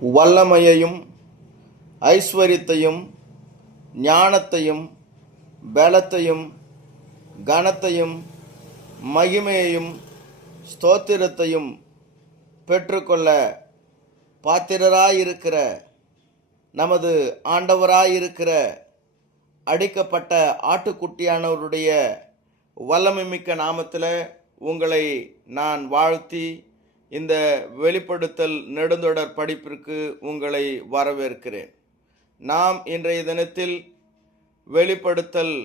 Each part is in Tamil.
வல்லமையையும் ஐஸ்வரியத்தையும் ஞானத்தையும் பலத்தையும் கனத்தையும் மகிமையையும் ஸ்தோத்திரத்தையும் பெற்றுக்கொள்ள பாத்திரராயிருக்கிற நமது ஆண்டவராயிருக்கிற அடிக்கப்பட்ட ஆட்டுக்குட்டியானவருடைய வல்லமைமிக்க நாமத்தில் உங்களை நான் வாழ்த்தி இந்த வெளிப்படுத்தல் நெடுந்தொடர் படிப்பிற்கு உங்களை வரவேற்கிறேன். நாம் இன்றைய தினத்தில் வெளிப்படுத்தல்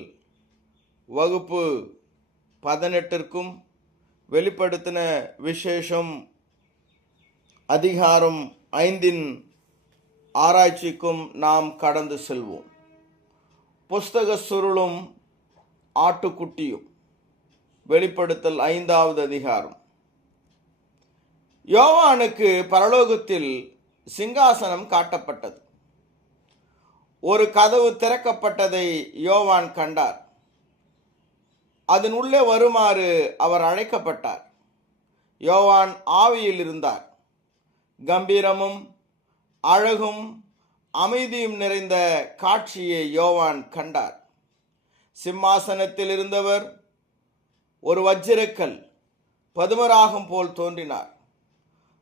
வகுப்பு 18ற்கும் வெளிப்படுத்தின விசேஷம் அதிகாரம் 5 ஆராய்ச்சிக்கும் நாம் கடந்து செல்வோம். புஸ்தக சுருளும் ஆட்டுக்குட்டியும் வெளிப்படுத்தல் 5வது அதிகாரம். யோவானுக்கு பரலோகத்தில் சிங்காசனம் காட்டப்பட்டது. ஒரு கதவு திறக்கப்பட்டதை யோவான் கண்டார். அதன் உள்ளே வருமாறு அவர் அழைக்கப்பட்டார். யோவான் ஆவியில் இருந்தார். கம்பீரமும் அழகும் அமைதியும் நிறைந்த காட்சியை யோவான் கண்டார். சிம்மாசனத்தில் இருந்தவர் ஒரு வஜ்ரக்கல் பதுமராகம் போல் தோன்றினார்.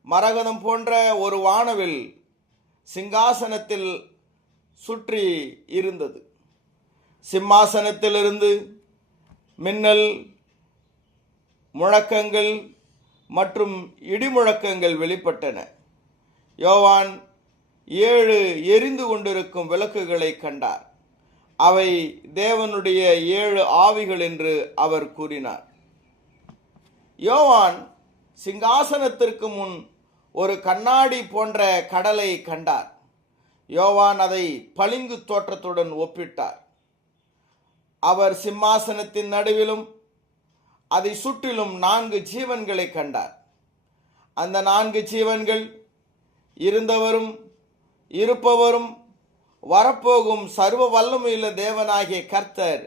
மரகதம் போன்ற ஒரு வானவில் சிங்காசனத்தில் சுற்றி இருந்தது. சிம்மாசனத்திலிருந்து மின்னல் முழக்கங்கள் மற்றும் இடிமுழக்கங்கள் வெளிப்பட்டன. யோவான் 7 எரிந்து கொண்டிருக்கும் விளக்குகளை கண்டார். அவை தேவனுடைய 7 ஆவிகள் என்று அவர் கூறினார். யோவான் சிங்காசனத்திற்கு முன் ஒரு கண்ணாடி போன்ற கடலை கண்டார். யோவான் அதை பளிங்கு தோற்றத்துடன் ஒப்பிட்டார். அவர் சிம்மாசனத்தின் நடுவிலும் அதை சுற்றிலும் 4 ஜீவன்களை கண்டார். அந்த 4 ஜீவன்கள் இருந்தவரும் இருப்பவரும் வரப்போகும் சர்வ வல்லமையுள்ள தேவனாகிய கர்த்தர்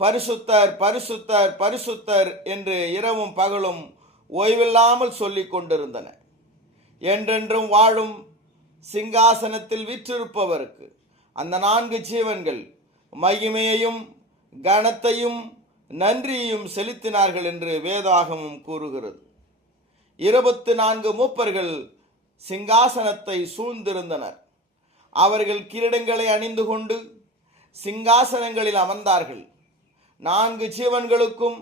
பரிசுத்தர் பரிசுத்தர் பரிசுத்தர் என்று இரவும் பகலும் ஓய்வில்லாமல் சொல்லிக் கொண்டிருந்தன. என்றென்றும் வாழும் சிங்காசனத்தில் வீற்றிருப்பவருக்கு அந்த 4 ஜீவன்கள் மகிமையையும் கனத்தையும் நன்றியையும் செலுத்தினார்கள் என்று வேதாகமும் கூறுகிறது. 24 மூப்பர்கள் சிங்காசனத்தை சூழ்ந்திருந்தனர். அவர்கள் கிரீடங்களை அணிந்து கொண்டு சிங்காசனங்களில் அமர்ந்தார்கள். 4 ஜீவன்களுக்கும்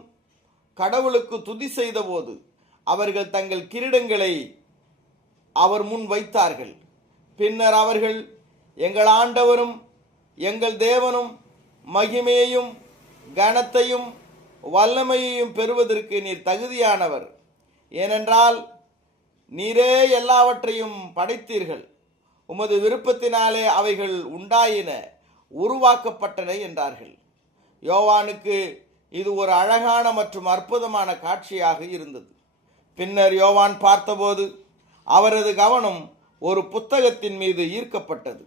கடவுளுக்கு துதி செய்தபோது அவர்கள் தங்கள் கிரீடங்களை அவர் முன் வைத்தார்கள். பின்னர் அவர்கள், எங்கள் ஆண்டவரும் எங்கள் தேவனும் மகிமையையும் கனத்தையும் வல்லமையையும் பெறுவதற்கு நீர் தகுதியானவர். ஏனென்றால் நீரே எல்லாவற்றையும் படைத்தீர்கள். உமது விருப்பத்தினாலே அவைகள் உண்டாயின, உருவாக்கப்பட்டன என்றார்கள். யோவானுக்கு இது ஒரு அழகான மற்றும் அற்புதமான காட்சியாக இருந்தது. பின்னர் யோவான் பார்த்தபோது அவரது கவனம் ஒரு புத்தகத்தின் மீது ஈர்க்கப்பட்டது.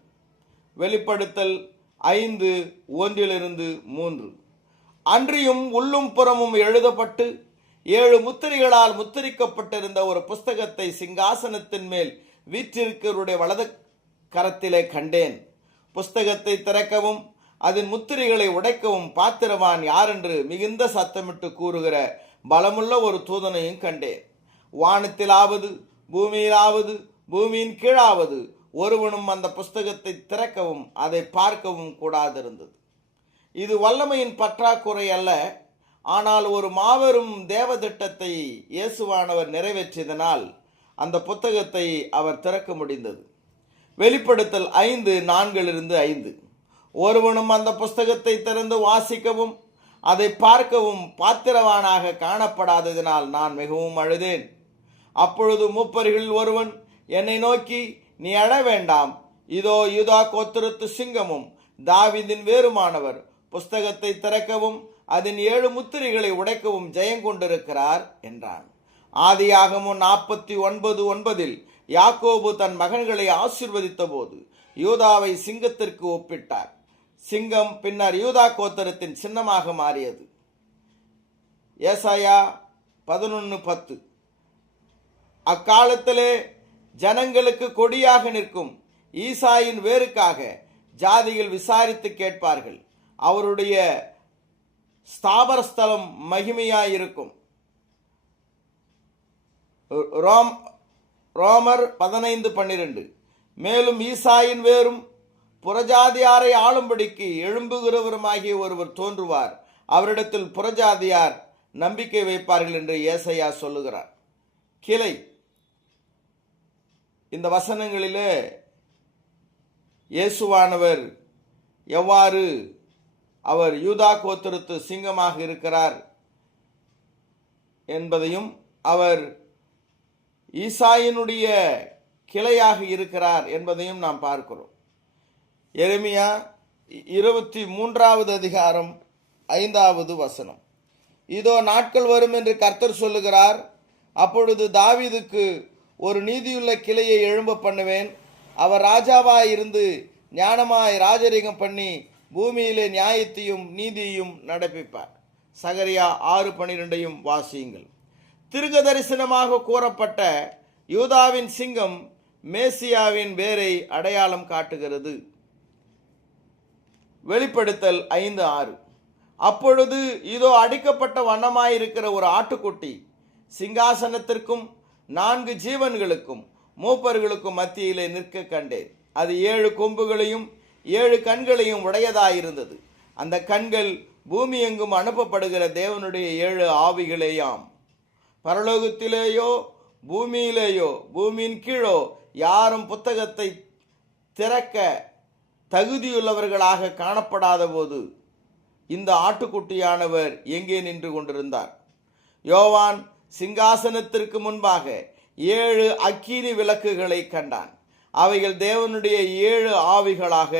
வெளிப்படுத்தல் 5:1-3. அன்றியும் உள்ளும் புறமும் எழுதப்பட்டு 7 முத்திரைகளால் முத்திரிக்கப்பட்டிருந்த ஒரு புஸ்தகத்தை சிங்காசனத்தின் மேல் வீற்றிருக்கிறவருடைய வலது கரத்திலே கண்டேன். புஸ்தகத்தை திறக்கவும் அதன் முத்திரைகளை உடைக்கவும் பாத்திரவான் யாரென்று மிகுந்த சத்தமிட்டு கூறுகிற பலமுள்ள ஒரு தூதனையும் கண்டேன். வானத்திலாவது பூமியிலாவது பூமியின் கீழாவது ஒருவனும் அந்த புஸ்தகத்தை திறக்கவும் அதை பார்க்கவும் கூடாதிருந்தது. இது வல்லமையின் பற்றாக்குறை அல்ல, ஆனால் ஒரு மாபெரும் தேவதிட்டத்தை இயேசுவானவர் நிறைவேற்றியதனால் அந்த புத்தகத்தை அவர் திறக்க முடிந்தது. வெளிப்படுத்தல் 5:4-5. ஒருவனும் அந்த புஸ்தகத்தை திறந்து வாசிக்கவும் அதை பார்க்கவும் பாத்திரவானாக காணப்படாததினால் நான் மிகவும் அழுதேன். அப்பொழுது மூப்பர்களில் ஒருவன் என்னை நோக்கி, நீ அழ வேண்டாம், இதோ யூதா கோத்திரத்து சிங்கமும் தாவீதின் வேருமானவர் புஸ்தகத்தை திறக்கவும் அதன் 7 முத்திரைகளை உடைக்கவும் ஜெயங்கொண்டிருக்கிறார் என்றான். ஆதியாகமம் 49:9 யாக்கோபு தன் மகன்களை ஆசீர்வதித்த போது யூதாவை சிங்கத்திற்கு ஒப்பிட்டார். சிங்கம் பின்னர் யூதா கோத்திரத்தின் சின்னமாக மாறியது. ஏசாயா 11:10. அக்காலத்திலே ஜனங்களுக்கு கொடியாக நிற்கும் ஈசாயின் வேருக்காக ஜாதிகள் விசாரித்து கேட்பார்கள். அவருடைய ஸ்தாபர ஸ்தலம் மகிமையாயிருக்கும். ரோமர் 15:12. மேலும் ஈசாயின் வேரும் புறஜாதியாரை ஆளும்படிக்கு எழும்புகிறவருமாகிய ஒருவர் தோன்றுவார், அவரிடத்தில் புறஜாதியார் நம்பிக்கை வைப்பார்கள் என்று ஏசாயா சொல்லுகிறார். கிளை. இந்த வசனங்களிலே இயேசுவானவர் எவ்வாறு அவர் யூதா கோத்திரத்து சிங்கமாக இருக்கிறார் என்பதையும் அவர் ஈசாயினுடைய கிளையாக இருக்கிறார் என்பதையும் நாம் பார்க்கிறோம். எரேமியா 23வது அதிகாரம் 5வது வசனம். இதோ நாட்கள் வரும் என்று கர்த்தர் சொல்லுகிறார், அப்பொழுது தாவீதுக்கு ஒரு நீதியுள்ள கிளையை எழும்ப பண்ணுவேன். அவர் ராஜாவாய் இருந்து ஞானமாய் ராஜரீகம் பண்ணி பூமியிலே நியாயத்தையும் நீதியையும் நடப்பிப்பார். சகரியா 6:12 வாசியுங்கள். திருக தரிசனமாக கூறப்பட்ட யூதாவின் சிங்கம் மேசியாவின் வேரை அடையாளம் காட்டுகிறது. வெளிப்படுத்தல் 5:6. அப்பொழுது இதோ அடிக்கப்பட்ட வண்ணமாயிருக்கிற ஒரு ஆட்டுக்குட்டி சிங்காசனத்திற்கும் 4 ஜீவன்களுக்கும் மூப்பர்களுக்கும் மத்தியிலே நிற்க கண்டேன். அது 7 கொம்புகளையும் 7 கண்களையும் உடையதாயிருந்தது. அந்த கண்கள் பூமி எங்கும் அனுப்பப்படுகிற தேவனுடைய 7 ஆவிகளேயாம். பரலோகத்திலேயோ பூமியிலேயோ பூமியின் கீழோ யாரும் புத்தகத்தை திறக்க தகுதியுள்ளவர்களாக காணப்படாத போது இந்த ஆட்டுக்குட்டியானவர் எங்கே நின்று கொண்டிருந்தார்? யோவான் சிங்காசனத்திற்கு முன்பாக 7 அக்கினி விளக்குகளை கண்டான். அவைகள் தேவனுடைய 7 ஆவிகளாக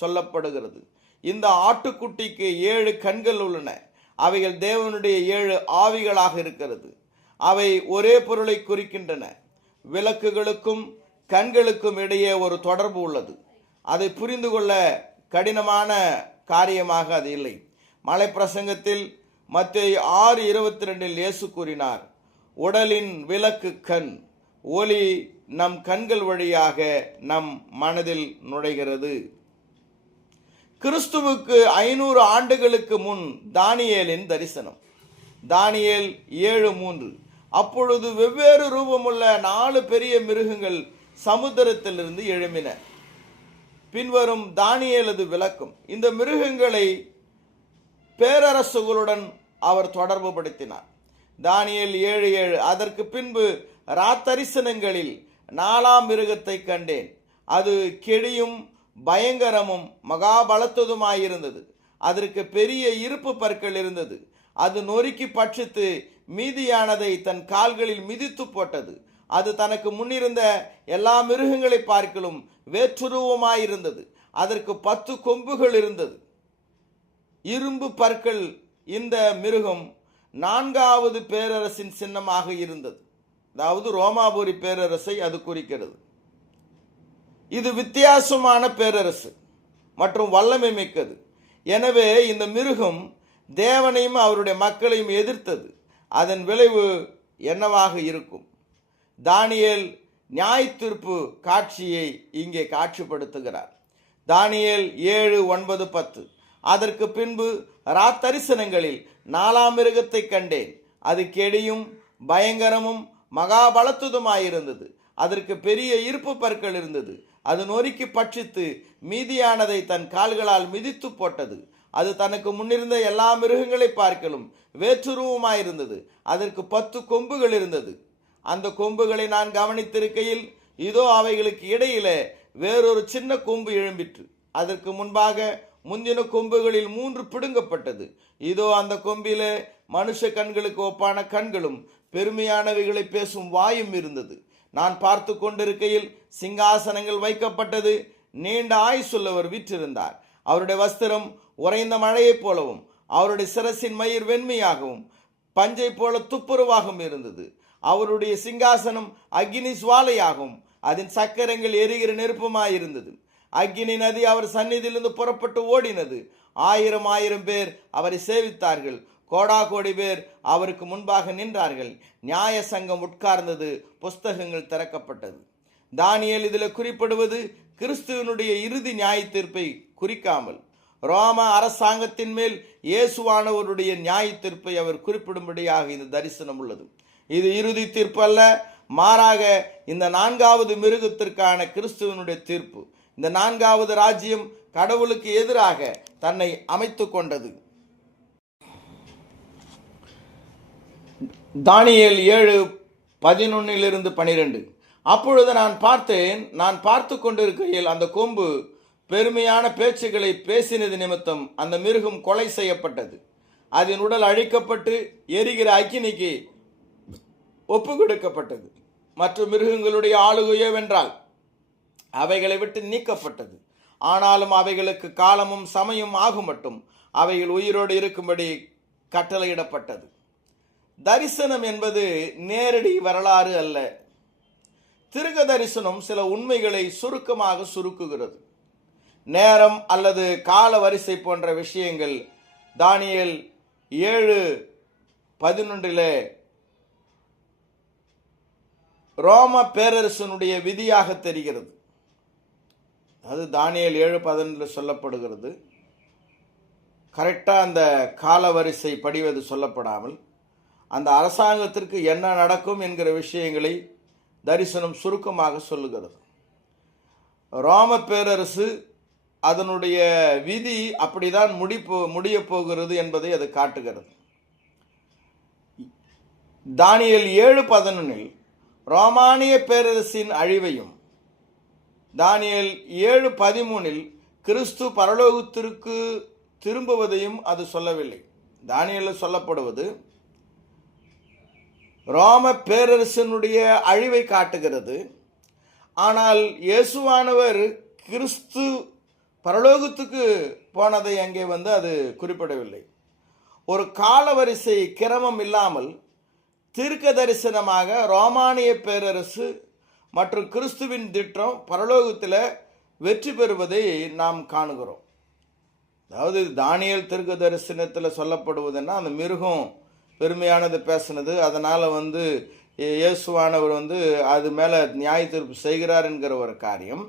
சொல்லப்படுகிறது. இந்த ஆட்டுக்குட்டிக்கு 7 கண்கள் உள்ளன. அவைகள் தேவனுடைய 7 ஆவிகளாக இருக்கிறது. அவை ஒரே பொருளை குறிக்கின்றன. விளக்குகளுக்கும் கண்களுக்கும் இடையே ஒரு தொடர்பு உள்ளது. அதை புரிந்து கொள்ள கடினமான காரியமாக அது இல்லை. மலை பிரசங்கத்தில் மத்தேயு 6:22 இயேசு கூறினார், உடலின் விளக்கு கண். ஒளி நம் கண்கள் வழியாக நம் மனதில் நுழைகிறது. கிறிஸ்துவுக்கு 500 ஆண்டுகளுக்கு முன் தானியேலின் தரிசனம். தானியேல் 7:3. அப்பொழுது வெவ்வேறு ரூபமுள்ள 4 பெரிய மிருகங்கள் சமுத்திரத்திலிருந்து எழும்பின. பின்வரும் தானியேலது விளக்கம். இந்த மிருகங்களை பேரரசுகளுடன் அவர் தொடர்பு படுத்தினார். தானியேல் 7:7. அதற்கு பின்பு ராத்தரிசனங்களில் 4ஆம் மிருகத்தை கண்டேன். அது கெடியும் பயங்கரமும் மகாபலத்ததுமாயிருந்தது. அதற்கு பெரிய இருப்பு பற்கள் இருந்தது. அது நொறுக்கி பட்சித்து மீதியானதை தன் கால்களில் மிதித்து போட்டது. அது தனக்கு முன்னிருந்த எல்லா மிருகங்களை பார்க்கலும் வேற்றுருவமாயிருந்தது. அதற்கு 10 கொம்புகள் இருந்தது, இரும்பு பற்கள். இந்த மிருகம் 4வது பேரரசின் சின்னமாக இருந்தது. அதாவது ரோமாபுரி பேரரசை அது குறிக்கிறது. இது வித்தியாசமான பேரரசு மற்றும் வல்லமை மிக்கது. எனவே இந்த மிருகம் தேவனையும் அவருடைய மக்களையும் எதிர்த்தது. அதன் விளைவு என்னவாக இருக்கும்? தானியேல் நியாயத்தீர்ப்பு காட்சியை இங்கே காட்சிப்படுத்துகிறார். தானியேல் 7:9-10. அதற்கு பின்பு ராத்தரிசனங்களில் 4ஆம் மிருகத்தை கண்டேன். அது கெடியும் பயங்கரமும் மகாபலத்துதுமாயிருந்தது. அதற்கு பெரிய இருப்பு பற்கள் இருந்தது. அது நொறுக்கி பட்சித்து மீதியானதை தன் கால்களால் மிதித்து போட்டது. அது தனக்கு முன்னிருந்த எல்லா மிருகங்களை பார்க்கலும் வேற்றுருவமாயிருந்தது. அதற்கு 10 கொம்புகள் இருந்தது. அந்த கொம்புகளை நான் கவனித்திருக்கையில் இதோ அவைகளுக்கு இடையிலே வேறொரு சின்ன கொம்பு எழும்பிற்று. அதற்கு முன்பாக முந்தின கொம்புகளில் 3 பிடுங்கப்பட்டது. இதோ அந்த கொம்பிலே மனுஷ கண்களுக்கு ஒப்பான கண்களும் பெருமையானவைகளை பேசும் வாயும் இருந்தது. நான் பார்த்து கொண்டிருக்கையில் சிங்காசனங்கள் வைக்கப்பட்டது. நீண்ட ஆயுசுள்ளவர் வீற்றிருந்தார். அவருடைய வஸ்திரம் உறைந்த மழையைப் போலவும் அவருடைய சிரசின் மயிர் வெண்மையாகவும் பஞ்சை போல துப்புரவாகவும் இருந்தது. அவருடைய சிங்காசனம் அக்கினி சுவாலையாகவும் அதன் சக்கரங்கள் எரிகிற நெருப்புமாயிருந்தது. அக்கினி நதி அவர் சந்நிதியிலிருந்து புறப்பட்டு ஓடினது. 1000 பேர் அவரை சேவித்தார்கள். கோடாகோடி பேர் அவருக்கு முன்பாக நின்றார்கள். நியாய சங்கம் உட்கார்ந்தது. புஸ்தகங்கள் திறக்கப்பட்டது. தானியேல் இதில் குறிப்பிடுவது கிறிஸ்துவனுடைய இறுதி நியாய தீர்ப்பை குறிக்காமல் ரோம அரசாங்கத்தின் மேல் இயேசுவானவருடைய நியாய தீர்ப்பை அவர் குறிப்பிடும்படியாக இந்த தரிசனம் உள்ளது. இது இறுதி தீர்ப்பு அல்ல, மாறாக இந்த 4வது மிருகத்திற்கான கிறிஸ்துவனுடைய தீர்ப்பு. இந்த 4வது ராஜ்யம் கடவுளுக்கு எதிராக தன்னை அமைத்து கொண்டது. தானியேல் 7:11-12. அப்பொழுது நான் பார்த்தேன், நான் பார்த்து கொண்டிருக்கையில் அந்த கொம்பு பெருமையான பேச்சுகளை பேசினது நிமித்தம் அந்த மிருகம் கொலை செய்யப்பட்டது. அதன் உடல் அழிக்கப்பட்டு எரிகிற அக்கினிக்கு ஒப்பு கொடுக்கப்பட்டது. மற்ற மிருகங்களுடைய ஆளுகையோ வென்றால் அவைகளை விட்டு நீக்கப்பட்டது. ஆனாலும் அவைகளுக்கு காலமும் சமயம் ஆகும் மட்டும் அவைகள் உயிரோடு இருக்கும்படி கட்டளையிடப்பட்டது. தரிசனம் என்பது நேரடி வரலாறு அல்ல. தீர்க்க தரிசனம் சில உண்மைகளை சுருக்கமாக சுருக்குகிறது. நேரம் அல்லது கால வரிசை போன்ற விஷயங்கள் தானியேல் 7:11 ரோம பேரரசனுடைய விதியாக தெரிகிறது. அது தானியேல் 7:11 சொல்லப்படுகிறது. கரெக்டாக அந்த கால வரிசை படிவது சொல்லப்படாமல் அந்த அரசாங்கத்திற்கு என்ன நடக்கும் என்கிற விஷயங்களை தரிசனம் சுருக்கமாக சொல்லுகிறது. ரோம பேரரசு அதனுடைய விதி அப்படிதான் முடிய போகிறது என்பதை அது காட்டுகிறது. தானியேல் 7:11 ரோமானிய பேரரசின் அழிவையும், தானியேல் 7:13 கிறிஸ்து பரலோகத்திற்கு திரும்புவதையும் அது சொல்லவில்லை. தானியேலில் சொல்லப்படுவது ரோம பேரரசனுடைய அழிவை காட்டுகிறது. ஆனால் இயேசுவானவர் கிறிஸ்து பரலோகத்துக்கு போனதை அங்கே அது குறிப்பிடவில்லை. ஒரு காலவரிசை கிரமம் இல்லாமல் தீர்க்க தரிசனமாக ரோமானிய பேரரசு மற்றும் கிறிஸ்துவின் திட்டம் பரலோகத்தில் வெற்றி பெறுவதை நாம் காணுகிறோம். அதாவது தானியேல் தீர்க்க தரிசனத்தில் சொல்லப்படுவதுன்னா அந்த மிருகம் பெருமையானது பேசினது, அதனால் இயேசுவானவர் அது மேலே நியாய தீர்ப்பு செய்கிறார் என்கிற ஒரு காரியம்.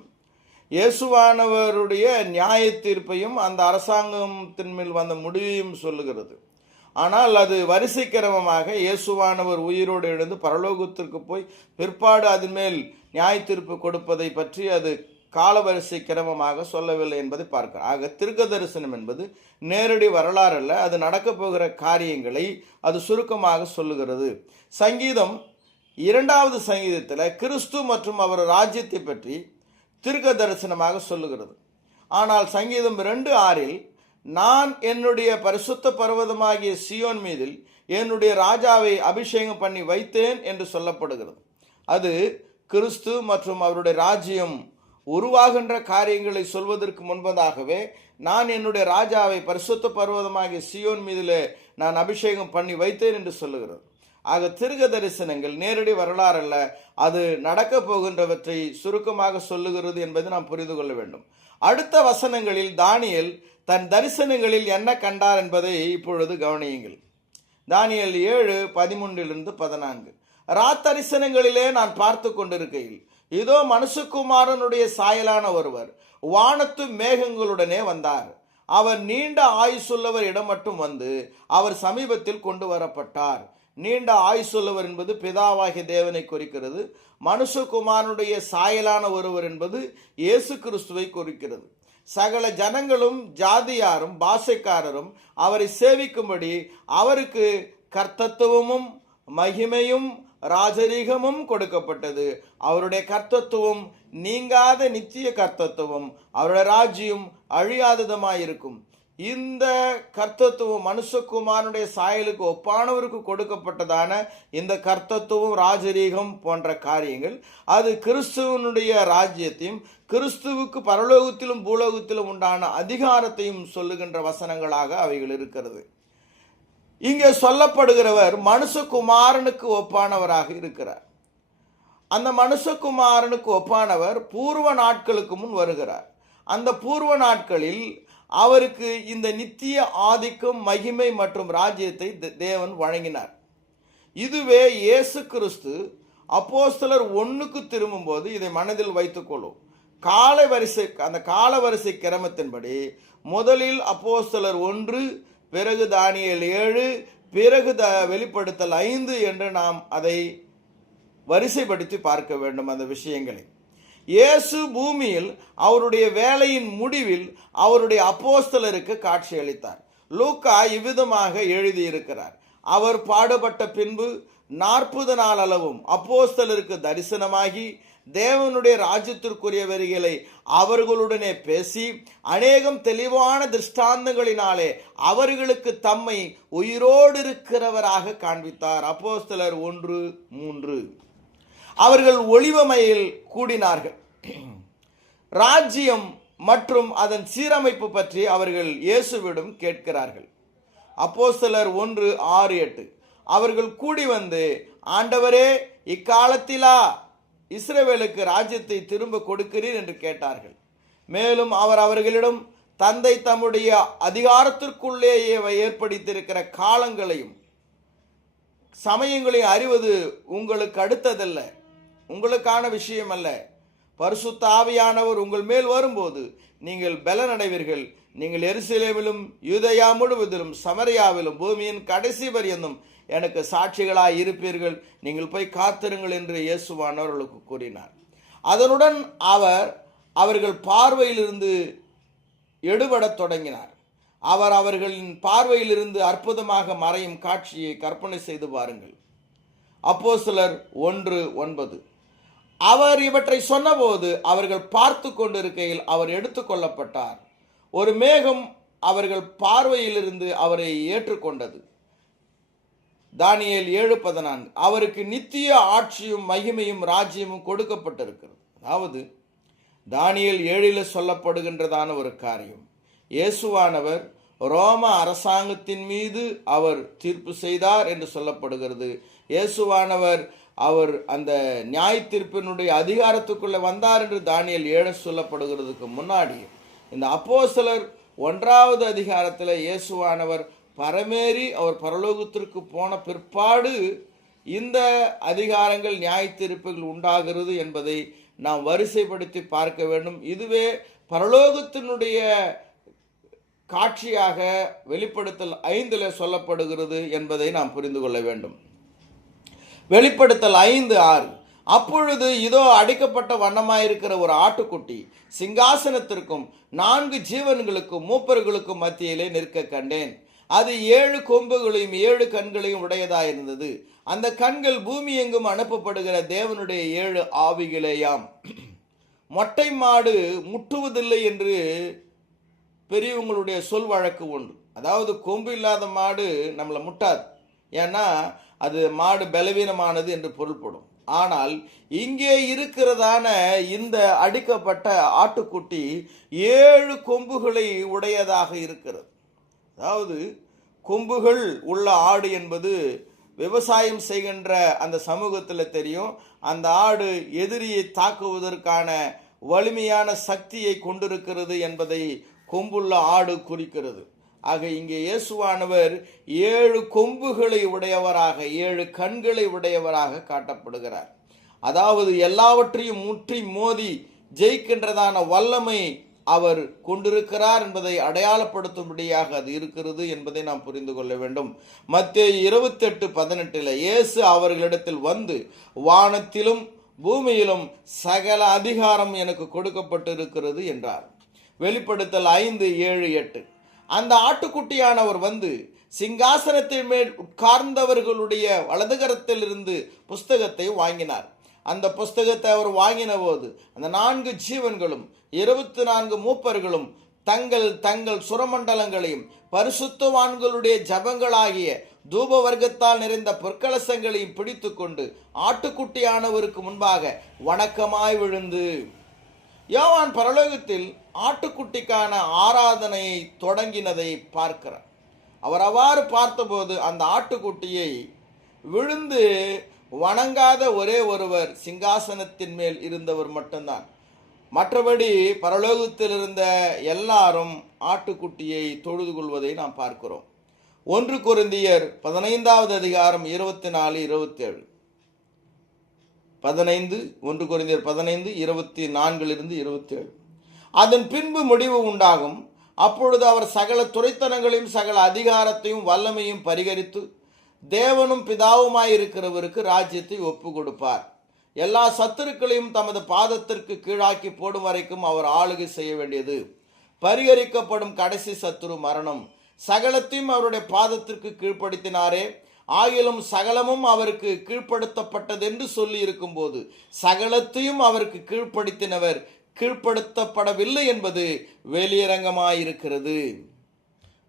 இயேசுவானவருடைய நியாய தீர்ப்பையும் அந்த அரசாங்கத்தின் மேல் வந்த முடிவையும் சொல்லுகிறது. ஆனால் அது வரிசை கிரமமாக இயேசுவானவர் உயிரோடு எழுந்து பரலோகத்திற்கு போய் பிற்பாடு அதன் மேல் நியாய தீர்ப்பு கொடுப்பதை பற்றி அது காலவரிசை கிரமமாக சொல்லவில்லை என்பதை பார்க்கிறோம். ஆக தீர்க்க தரிசனம் என்பது நேரடி வரலாறு அல்ல, அது நடக்கப் போகிற காரியங்களை அது சுருக்கமாக சொல்லுகிறது. சங்கீதம் 2வது சங்கீதத்தில் கிறிஸ்து மற்றும் அவர் ராஜ்யத்தை பற்றி தீர்க்க தரிசனமாக சொல்லுகிறது. ஆனால் சங்கீதம் 2:6 நான் என்னுடைய பரிசுத்த பர்வதமாகிய சியோன் மீதில் என்னுடைய ராஜாவை அபிஷேகம் பண்ணி வைத்தேன் என்று சொல்லப்படுகிறது. அது கிறிஸ்து மற்றும் அவருடைய ராஜ்யம் உருவாகின்ற காரியங்களை சொல்வதற்கு முன்பதாகவே நான் என்னுடைய ராஜாவை பரிசுத்த பர்வதமாகிய சியோன் மீதிலே நான் அபிஷேகம் பண்ணி வைத்தேன் என்று சொல்லுகிறது. ஆக தீர்க்க தரிசனங்கள் நேரடி வரலாறு அல்ல, அது நடக்கப் போகின்றவற்றை சுருக்கமாக சொல்லுகிறது என்பதை நாம் புரிந்து கொள்ள வேண்டும். அடுத்த வசனங்களில் தானியேல் தன் தரிசனங்களில் என்ன கண்டார் என்பதை இப்பொழுது கவனியுங்கள். தானியேல் 7:13-14 ராத்தரிசனங்களிலே நான் பார்த்து கொண்டிருக்கையில் இதோ மனுஷகுமாரனுடைய சாயலான ஒருவர் வானத்து மேகங்களுடனே வந்தார். அவர் நீண்ட ஆயுசுள்ளவர் இடம் மட்டும் அவர் சமீபத்தில் கொண்டு வரப்பட்டார். நீண்ட ஆயுசுள்ளவர் என்பது பிதாவாகிய தேவனை குறிக்கிறது. மனுஷகுமாரனுடைய சாயலான ஒருவர் என்பது இயேசு கிறிஸ்துவை குறிக்கிறது. சகல ஜனங்களும் ஜாதியாரும் பாஷைக்காரரும் அவரை சேவிக்கும்படி அவருக்கு கர்த்தத்துவமும் மகிமையும் ராஜரீகமும் கொடுக்கப்பட்டது. அவருடைய கர்த்தத்துவம் நீங்காத நித்திய கர்த்தத்துவம், அவருடைய ராஜ்யம் அழியாததுமாயிருக்கும். இந்த கர்த்தத்துவம் மனுஷகுமாரனுடைய சாயலுக்கு ஒப்பானவருக்கு கொடுக்கப்பட்டதான இந்த கர்த்தத்துவம் ராஜரீகம் போன்ற காரியங்கள் அது கிறிஸ்துவனுடைய ராஜ்யத்தையும் கிறிஸ்துவுக்கு பரலோகத்திலும் பூலோகத்திலும் உண்டான அதிகாரத்தையும் சொல்லுகின்ற வசனங்களாக அவைகள் இருக்கிறது. இங்கே சொல்லப்படுகிறவர் மனுஷகுமாரனுக்கு ஒப்பானவராக இருக்கிறார். அந்த மனுஷகுமாரனுக்கு ஒப்பானவர் பூர்வ நாட்களுக்கு முன் வருகிறார். அந்த பூர்வ நாட்களில் அவருக்கு இந்த நித்திய ஆதிக்கம் மகிமை மற்றும் ராஜ்யத்தை தேவன் வழங்கினார். இதுவே இயேசு கிறிஸ்து அப்போஸ்தலர் 1க்கு திரும்பும்போது இதை மனதில் வைத்துக்கொள்ளும். அந்த கால வரிசை கிரமத்தின்படி முதலில் அப்போஸ்தலர் 1, பிறகு தானியேல் 7, பிறகு வெளிப்படுத்தல் 5 என்று நாம் அதை வரிசைப்படுத்தி பார்க்க வேண்டும். அந்த விஷயங்களை இயேசு பூமியில் அவருடைய வேலையின் முடிவில் அவருடைய அப்போஸ்தலருக்கு காட்சியளித்தார். லூக்கா இவ்விதமாக எழுதியிருக்கிறார். அவர் பாடுபட்ட பின்பு 40 நாள் அளவும் அப்போஸ்தலருக்கு தரிசனமாகி தேவனுடைய ராஜ்யத்திற்குரியவர்களை அவர்களுடனே பேசி அநேகம் தெளிவான திருஷ்டாந்தங்களினாலே அவர்களுக்கு தம்மை உயிரோடு இருக்கிறவராக காண்பித்தார். அப்போஸ்தலர் 1:3. அவர்கள் ஒலிவமையில் கூடினார்கள். ராஜ்யம் மற்றும் அதன் சீரமைப்பு பற்றி அவர்கள் இயேசுவிடம் கேட்கிறார்கள். அப்போஸ்தலர் 1:6-8. அவர்கள் கூடி வந்து, ஆண்டவரே, இக்காலத்திலா இஸ்ரவேலுக்கு ராஜ்யத்தை திரும்ப கொடுக்கிறீர் என்று கேட்டார்கள். மேலும் அவர் அவர்களிடம் தந்தை தம்முடைய அதிகாரத்திற்குள்ளேயே ஏற்படுத்தியிருக்கிற காலங்களையும் சமயங்களையும் அறிவது உங்களுக்கு அடுத்ததல்ல, உங்களுக்கான விஷயம் அல்ல. பரிசுத்த ஆவியானவர் உங்கள் மேல் வரும்போது நீங்கள் பலனடைவீர்கள். நீங்கள் எருசலேமிலும் யூதேயா முழுவதிலும் சமரியாவிலும் பூமியின் கடைசி பரியந்தம் எனக்கு சாட்சிகளாய் இருப்பீர்கள். நீங்கள் போய் காத்திருங்கள் என்று இயேசுவானவர்களுக்கு கூறினார். அதனுடன் அவர்கள் பார்வையிலிருந்து எடுபடத் தொடங்கினார். அவர் அவர்களின் பார்வையிலிருந்து அற்புதமாக மறையும் காட்சியை கற்பனை செய்து பாருங்கள். அப்போஸ்தலர் 1:9. அவர் இவற்றை சொன்னபோது அவர்கள் பார்த்து கொண்டிருக்கையில் அவர் எடுத்துக்கொள்ளப்பட்டார். ஒரு மேகம் அவர்கள் பார்வையிலிருந்து அவரை ஏற்றுக்கொண்டது. தானியேல் 7:14. அவருக்கு நித்திய ஆட்சியும் மகிமையும் ராஜ்யமும் கொடுக்கப்பட்டிருக்கிறது. அதாவது தானியேல் 7 சொல்லப்படுகின்றதான ஒரு காரியம், இயேசுவானவர் ரோம அரசாங்கத்தின் மீது அவர் தீர்ப்பு செய்தார் என்று சொல்லப்படுகிறது. இயேசுவானவர் அவர் அந்த நியாய தீர்ப்பினுடைய அதிகாரத்துக்குள்ளே வந்தார் என்று தானியேல் 7 சொல்லப்படுகிறதுக்கு முன்னாடி இந்த அப்போஸ்தலர் 1வது அதிகாரத்தில் இயேசுவானவர் பரமேறி அவர் பரலோகத்திற்கு போன பிற்பாடு இந்த அதிகாரங்கள் நியாய தீர்ப்புகள் உண்டாகிறது என்பதை நாம் வரிசைப்படுத்தி பார்க்க வேண்டும். இதுவே பரலோகத்தினுடைய காட்சியாக வெளிப்படுத்தல் 5 சொல்லப்படுகிறது என்பதை நாம் புரிந்து கொள்ள வேண்டும். வெளிப்படுத்தல் 5:6. அப்பொழுது இதோ அடிக்கப்பட்ட வண்ணமாயிருக்கிற ஒரு ஆட்டுக்குட்டி சிங்காசனத்திற்கும் 4 ஜீவன்களுக்கும் மூப்பர்களுக்கும் மத்தியிலே நிற்க கண்டேன். அது 7 கொம்புகளையும் 7 கண்களையும் உடையதாயிருந்தது. அந்த கண்கள் பூமி எங்கும் அனுப்பப்படுகிற தேவனுடைய 7 ஆவிகளேயாம். மொட்டை மாடு முட்டுவதில்லை என்று பெரியவங்களுடைய சொல் வழக்கு உண்டு. அதாவது கொம்பு இல்லாத மாடு நம்மளை முட்டாது, ஏன்னா அது மாடு பலவீனமானது என்று பொருள்படும். ஆனால் இங்கே இருக்கிறதான இந்த அடிக்கப்பட்ட ஆட்டுக்குட்டி 7 கொம்புகளை உடையதாக இருக்கிறது. அதாவது கொம்புகள் உள்ள ஆடு என்பது விவசாயம் செய்கின்ற அந்த சமூகத்தில் தெரியும். அந்த ஆடு எதிரியை தாக்குவதற்கான வலிமையான சக்தியை கொண்டிருக்கிறது என்பதை கொம்புள்ள ஆடு குறிக்கிறது. ஆக இங்கே இயேசுவானவர் 7 கொம்புகளை உடையவராக 7 கண்களை உடையவராக காட்டப்படுகிறார். அதாவது எல்லாவற்றையும் முற்றி மோதி ஜெயிக்கின்றதான வல்லமை அவர் கொண்டிருக்கிறார் என்பதை அடையாளப்படுத்தும்படியாக அது இருக்கிறது என்பதை நாம் புரிந்து கொள்ள வேண்டும். மத்தேயு 28:18 இயேசு அவர்களிடத்தில் வந்து, வானத்திலும் பூமியிலும் சகல அதிகாரம் எனக்கு கொடுக்கப்பட்டிருக்கிறது என்றார். வெளிப்படுத்தல் 5:7-8. அந்த ஆட்டுக்குட்டியானவர் வந்து சிங்காசனத்தின் மேல் உட்கார்ந்தவர்களுடைய வலதுகரத்தில் இருந்து புஸ்தகத்தை வாங்கினார். அந்த புஸ்தகத்தை அவர் வாங்கின போது அந்த 4 ஜீவன்களும் 24 மூப்பர்களும் தங்கள் தங்கள் சுரமண்டலங்களையும் பரிசுத்தவான்களுடைய ஜபங்களாகிய தூப வர்க்கத்தால் நிறைந்த பொற்கலசங்களையும் பிடித்து கொண்டு ஆட்டுக்குட்டியானவருக்கு முன்பாக வணக்கமாய் விழுந்து. யோவான் பரலோகத்தில் ஆட்டுக்குட்டிக்கான ஆராதனையை தொடங்கினதை பார்க்கிறார். அவர் அவ்வாறு பார்த்தபோது அந்த ஆட்டுக்குட்டியை விழுந்து வணங்காத ஒரே ஒருவர் சிங்காசனத்தின் மேல் இருந்தவர் மட்டும்தான். மற்றபடி பரலோகத்தில் இருந்த எல்லாரும் ஆட்டுக்குட்டியை தொழுது கொள்வதை நாம் பார்க்கிறோம். 1 கொரிந்தியர் 15வது அதிகாரம் 24-27. 1 கொரிந்தியர் 15 24-27. அதன் பின்பு முடிவு உண்டாகும். அப்பொழுது அவர் சகல துரைத்தனங்களையும் சகல அதிகாரத்தையும் வல்லமையும் பரிகரித்து தேவனும் பிதாவுமாயிருக்கிறவருக்கு ராஜ்யத்தை ஒப்பு கொடுப்பார். எல்லா சத்துருக்களையும் தமது பாதத்திற்கு கீழாக்கி போடும் வரைக்கும் அவர் ஆளுகை செய்ய வேண்டியது. பரிகரிக்கப்படும் கடைசி சத்துரு மரணம். சகலத்தையும் அவருடைய பாதத்திற்கு கீழ்ப்படுத்தினாரே, ஆகிலும் சகலமும் அவருக்கு கீழ்ப்படுத்தப்பட்டதென்று சொல்லி இருக்கும் போது சகலத்தையும் அவருக்கு கீழ்ப்படுத்தினவர் கீழ்ப்படுத்தப்படவில்லை என்பது வெளியரங்கமாயிருக்கிறது.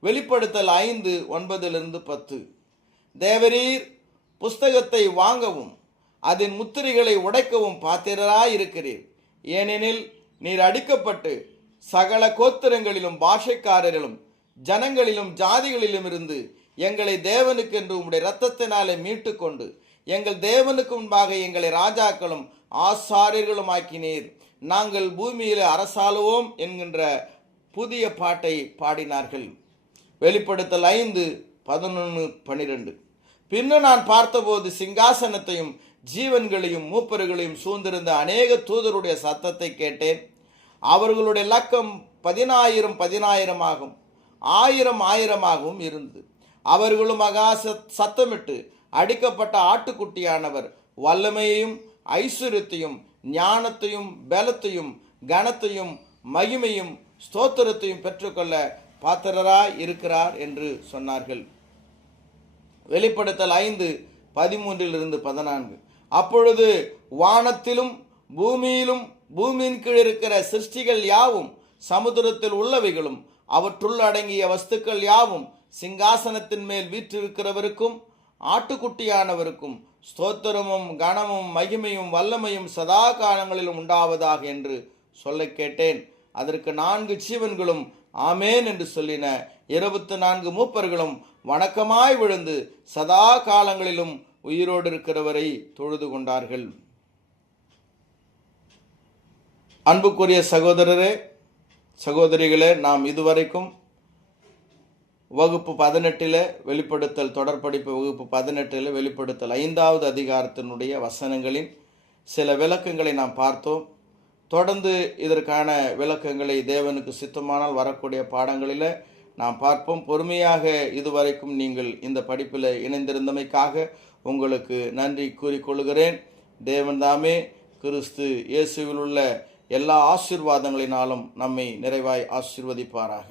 வெளிப்படுத்தல் 5:9-10. தேவரீர் புஸ்தகத்தை வாங்கவும் அதன் முத்திரைகளை உடைக்கவும் பாத்திரராயிருக்கிறீர். ஏனெனில் நீர் அடிக்கப்பட்டு சகல கோத்திரங்களிலும் பாஷைக்காரரிலும் ஜனங்களிலும் ஜாதிகளிலும் இருந்து எங்களை தேவனுக்கு என்று உம்முடைய இரத்தத்தினாலே மீட்டு கொண்டு எங்கள் தேவனுக்கு முன்பாக எங்களை ராஜாக்களும் ஆசாரியர்களும் ஆக்கினீர். நாங்கள் பூமியிலே அரசாளுவோம் என்கின்ற புதிய பாட்டை பாடினார்கள். வெளிப்படுத்தல் 5:11-12. பின்னு நான் பார்த்தபோது சிங்காசனத்தையும் ஜீவன்களையும் மூப்பர்களையும் சூழ்ந்திருந்த அநேக தூதருடைய சத்தத்தை கேட்டேன். அவர்களுடைய லக்கம் 10,000 10,000 இருந்தது. அவர்களும் மகா சத்தமிட்டு அடிக்கப்பட்ட ஆட்டுக்குட்டியானவர் வல்லமையையும் ஐஸ்வர்யத்தையும் ஞானத்தையும் பலத்தையும் கனத்தையும் மகிமையும் ஸ்தோத்திரத்தையும் பெற்றுக்கொள்ள பாத்திரராய் இருக்கிறார் என்று சொன்னார்கள். வெளிப்படுத்தல் 5:13-14. அப்பொழுது வானத்திலும் பூமியிலும் பூமியின் கீழ் இருக்கிற சிருஷ்டிகள் யாவும் சமுத்திரத்தில் உள்ளவைகளும் அவற்றுள் அடங்கிய வஸ்துக்கள் யாவும் சிங்காசனத்தின் மேல் வீற்றிருக்கிறவருக்கும் ஆட்டுக்குட்டியானவருக்கும் ஸ்தோத்திரமும் கனமும் மகிமையும் வல்லமையும் சதா காலங்களிலும் உண்டாவதாக என்று சொல்ல கேட்டேன். அதற்கு 4 ஜீவன்களும் ஆமேன் என்று சொல்லின. 24 மூப்பர்களும் வணக்கமாய் விழுந்து சதா காலங்களிலும் உயிரோடு இருக்கிறவரை தொழுது கொண்டார்கள். அன்புக்குரிய சகோதரரே சகோதரிகளே, நாம் இதுவரைக்கும் வகுப்பு 18 வெளிப்படுத்தல் தொடர்படிப்பு வகுப்பு 18 வெளிப்படுத்தல் 5வது அதிகாரத்தினுடைய வசனங்களின் சில விளக்கங்களை நாம் பார்த்தோம். தொடர்ந்து இதற்கான விளக்கங்களை தேவனுக்கு சித்தமானால் வரக்கூடிய பாடங்களில் நாம் பார்ப்போம். பொறுமையாக இதுவரைக்கும் நீங்கள் இந்த படிப்பில் இணைந்திருந்தமைக்காக உங்களுக்கு நன்றி கூறிக்கொள்கிறேன். தேவன் தாமே கிறிஸ்து இயேசுவில் உள்ள எல்லா ஆசீர்வாதங்களினாலும் நம்மை நிறைவாய் ஆசீர்வதிப்பாராக.